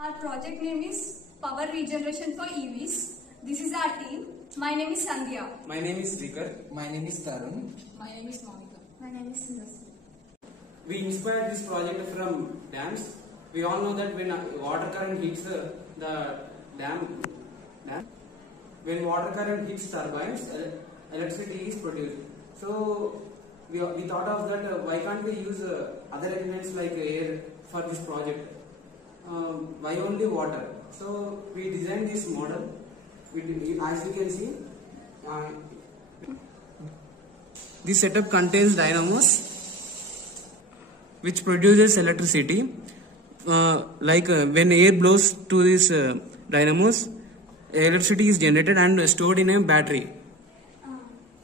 Our project name is Power Regeneration for EVs. This is our team. My name is Sandhya. My name is Srikar. My name is Tarun. My name is Monica. My name is Sindhasri. We inspired this project from dams. We all know that when water current hits the dam, when water current hits turbines, electricity is produced. So we thought of that. Why can't we use other elements like air for this project? Why only water? So we designed this model. As you can see, this setup contains dynamos which produces electricity. When air blows to these dynamos, electricity is generated and stored in a battery.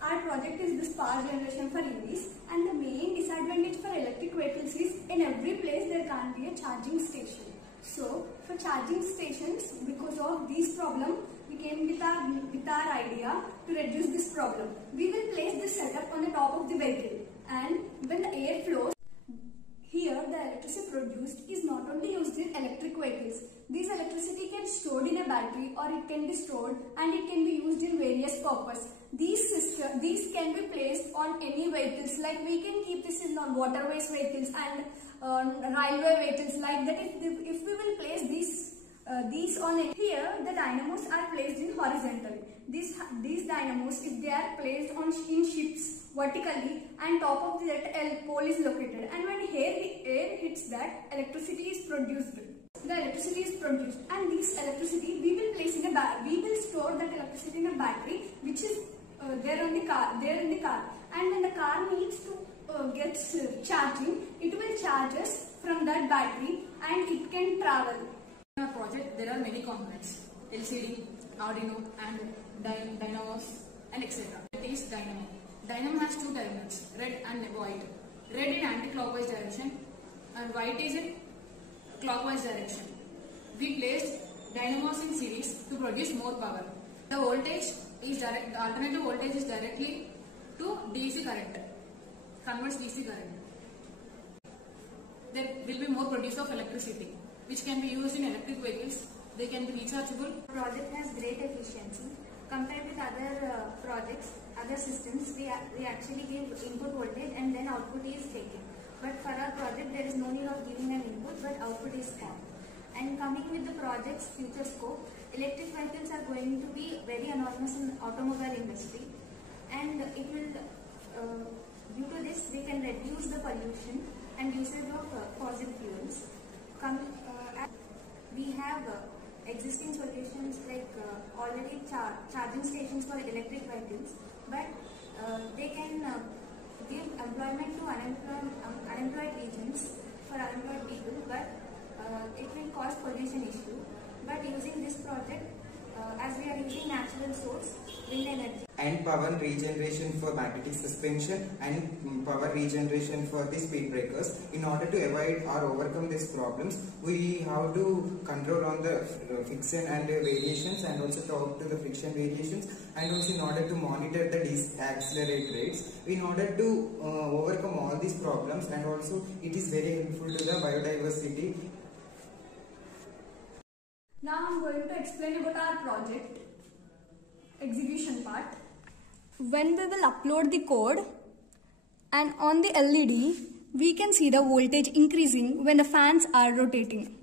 Our project is this power generation for EVs, and the main disadvantage for electric vehicles is in every place there can't be a charging station. So for charging stations, because of this problem, we came with our idea to reduce this problem. We will place this setup on the top of the vehicle, and when the air flows, here the electricity produced is not only used in electric vehicles. This electricity can be stored in a battery, or it can be stored and it can be used in various purposes. These can be placed on any vehicles, like we can keep this in waterways vehicles and railway vehicles like that. If we will place these on here, the dynamos are placed in horizontally. These dynamos, if they are placed in ships vertically, and top of that pole is located, and when air hits that, electricity is produced. The electricity is produced, and this electricity we will place in a battery. We will store that electricity in a battery, which is there in the car. And when the car needs to get charging, it will charge us from that battery, and it can travel. In our project, there are many components: LCD, Arduino, and dynamos, and etc. It is dynamo. Dynamo has two terminals, red and white. Red in anti-clockwise direction, and white is in clockwise direction. We placed dynamos in series to produce more power. The voltage is direct. The alternative voltage is directly to DC current. Converts DC current. There will be more produce of electricity, which can be used in electric vehicles. They can be rechargeable. The project has great efficiency. Compared with other projects, other systems, we actually give input voltage and then output is taken. But for our project, there is no need of giving an input, but output is formed. And coming with the project's future scope, electric vehicles are going to be very enormous in automobile industry, and it will, due to this, we can reduce the pollution and usage of fossil fuels. We have existing solutions like already charging stations for electric vehicles, but they can give employment to unemployed regions for unemployed people, but it will cause pollution issue. But using this project, as we are using natural source, wind energy. And power regeneration for magnetic suspension and power regeneration for the speed breakers. In order to avoid or overcome these problems, we have to control on the friction and variations, and also talk to the friction variations, and also in order to monitor the accelerate rates. In order to overcome all these problems, and also it is very helpful to the biodiversity. Now I am going to explain about our project execution part. When we will upload the code, and on the LED we can see the voltage increasing when the fans are rotating.